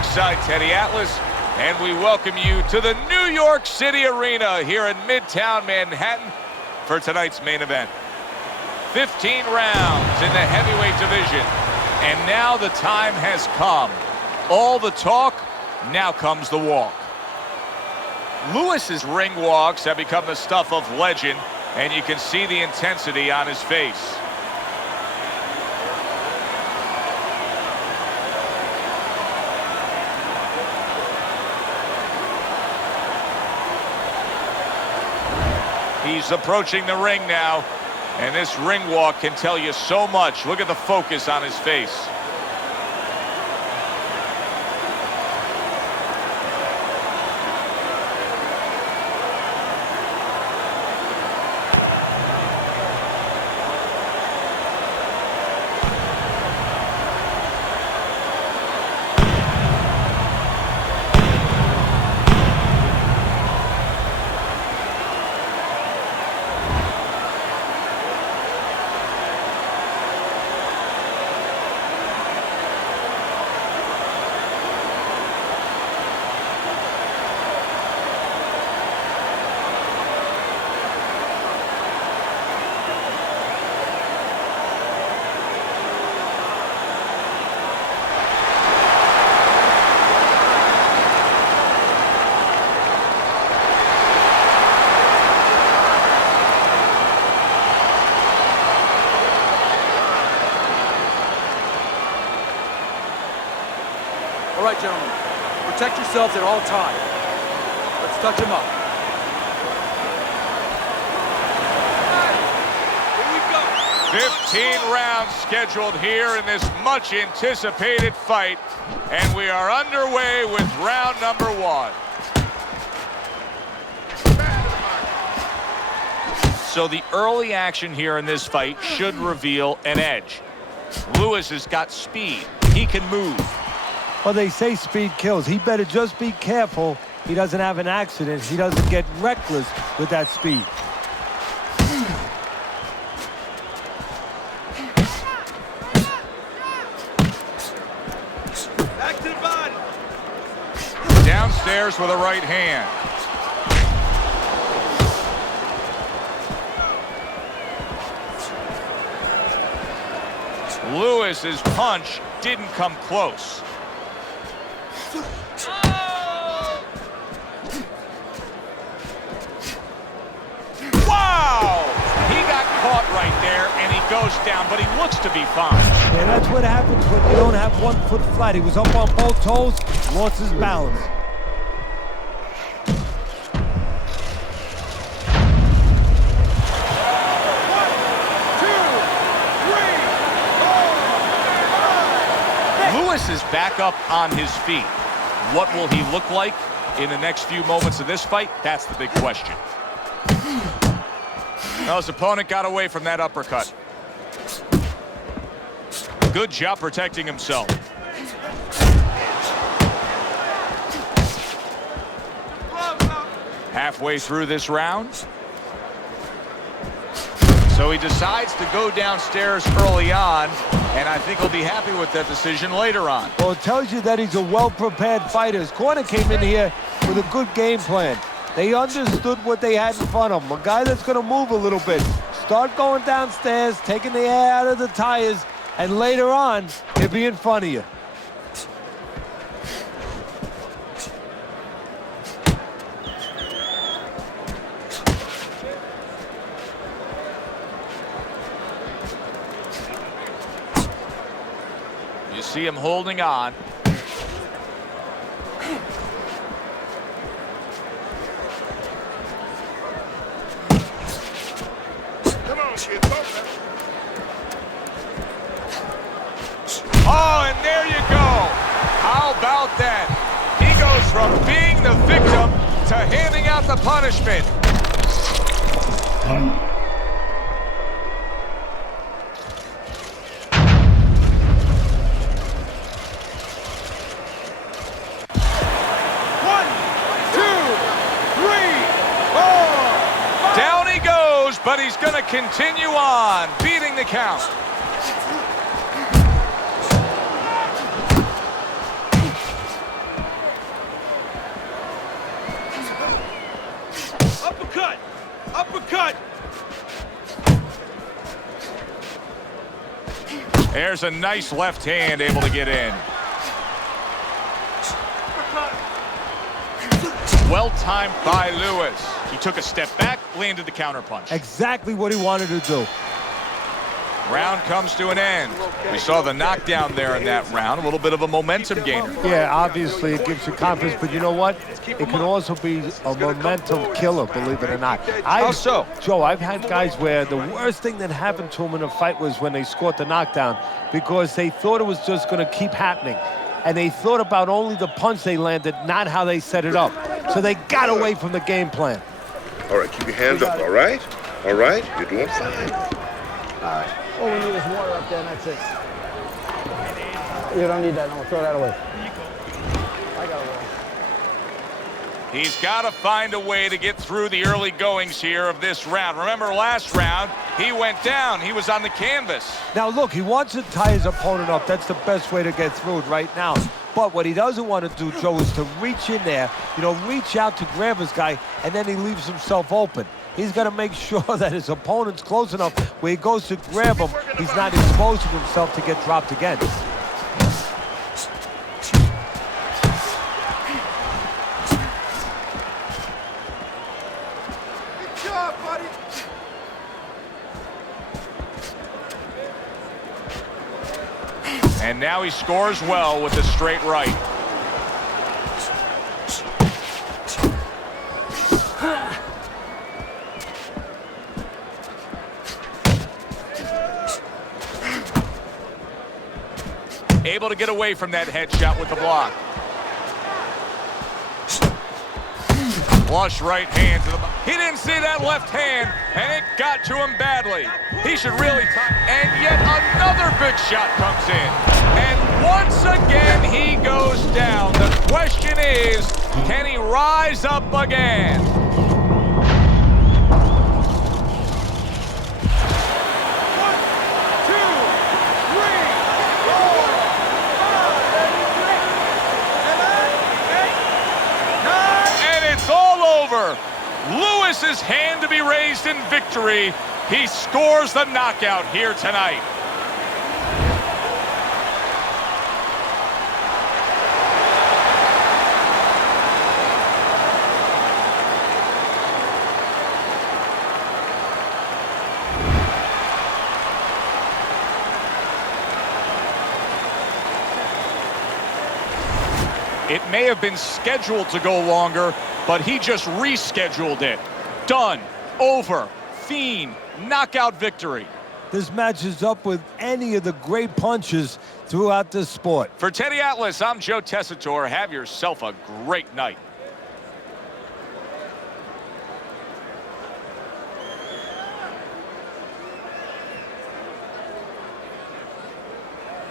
alongside Teddy Atlas, and we welcome you to the New York City Arena here in Midtown Manhattan for tonight's main event. 15 rounds in the heavyweight division, and now the time has come. All the talk, now comes the walk. Lewis's ring walks have become the stuff of legend, and you can see the intensity on his face. He's approaching the ring now, and this ring walk can tell you so much. Look at the focus on his face. All right, gentlemen, protect yourselves at all times. Let's touch him up. Here we go. 15 rounds scheduled here in this much anticipated fight, and we are underway with round number 1. So the early action here in this fight should reveal an edge. Lewis has got speed. He can move. Well, they say speed kills. He better just be careful he doesn't have an accident. He doesn't get reckless with that speed. Back to the body. Downstairs with a right hand. Lewis's punch didn't come close. Wow! He got caught right there, and he goes down, but he looks to be fine. Yeah, that's what happens when you don't have one foot flat. He was up on both toes, lost his balance. Lewis is back up on his feet. What will he look like in the next few moments of this fight? That's the big question. Now his opponent got away from that uppercut. Good job protecting himself. Halfway through this round. So he decides to go downstairs early on, and I think he'll be happy with that decision later on. Well, it tells you that he's a well-prepared fighter. His corner came in here with a good game plan. They understood what they had in front of him. A guy that's going to move a little bit. Start going downstairs, taking the air out of the tires, and later on, he'll be in front of you. You see him holding on. Oh, and there you go. How about that? He goes from being the victim to handing out the punishment. But he's going to continue on, beating the count. Uppercut! There's a nice left hand able to get in. Well timed by Lewis. He took a step back, landed the counterpunch. Exactly what he wanted to do. Round comes to an end. We saw the knockdown there in that round. A little bit of a momentum gainer. Yeah, obviously it gives you confidence, but you know what? It can also be a momentum killer, believe it or not. How so? Joe, I've had guys where the worst thing that happened to them in a fight was when they scored the knockdown because they thought it was just going to keep happening. And they thought about only the punch they landed, not how they set it up. So they got away from the game plan. All right, keep your hands up, all right? All right? You're doing fine. All right. All we need is water up there, and that's it. You don't need that. No, throw that away. I got water. He's got to find a way to get through the early goings here of this round. Remember last round, he went down. He was on the canvas. Now, look, he wants to tie his opponent up. That's the best way to get through it right now. But what he doesn't want to do, Joe, is to reach in there, reach out to grab his guy, and then he leaves himself open. He's got to make sure that his opponent's close enough where he goes to grab him, he's not exposing himself to get dropped again. Good job, buddy. And now he scores well with a straight right. Able to get away from that headshot with the block. Flush right hand to the body. He didn't see that left hand, and it got to him badly. He should really tie. And yet another big shot comes in. And once again, he goes down. The question is, can he rise up again? Lewis's hand to be raised in victory. He scores the knockout here tonight. It may have been scheduled to go longer, but he just rescheduled it. Done. Over. Fiend. Knockout victory. This matches up with any of the great punches throughout this sport. For Teddy Atlas, I'm Joe Tessitore. Have yourself a great night.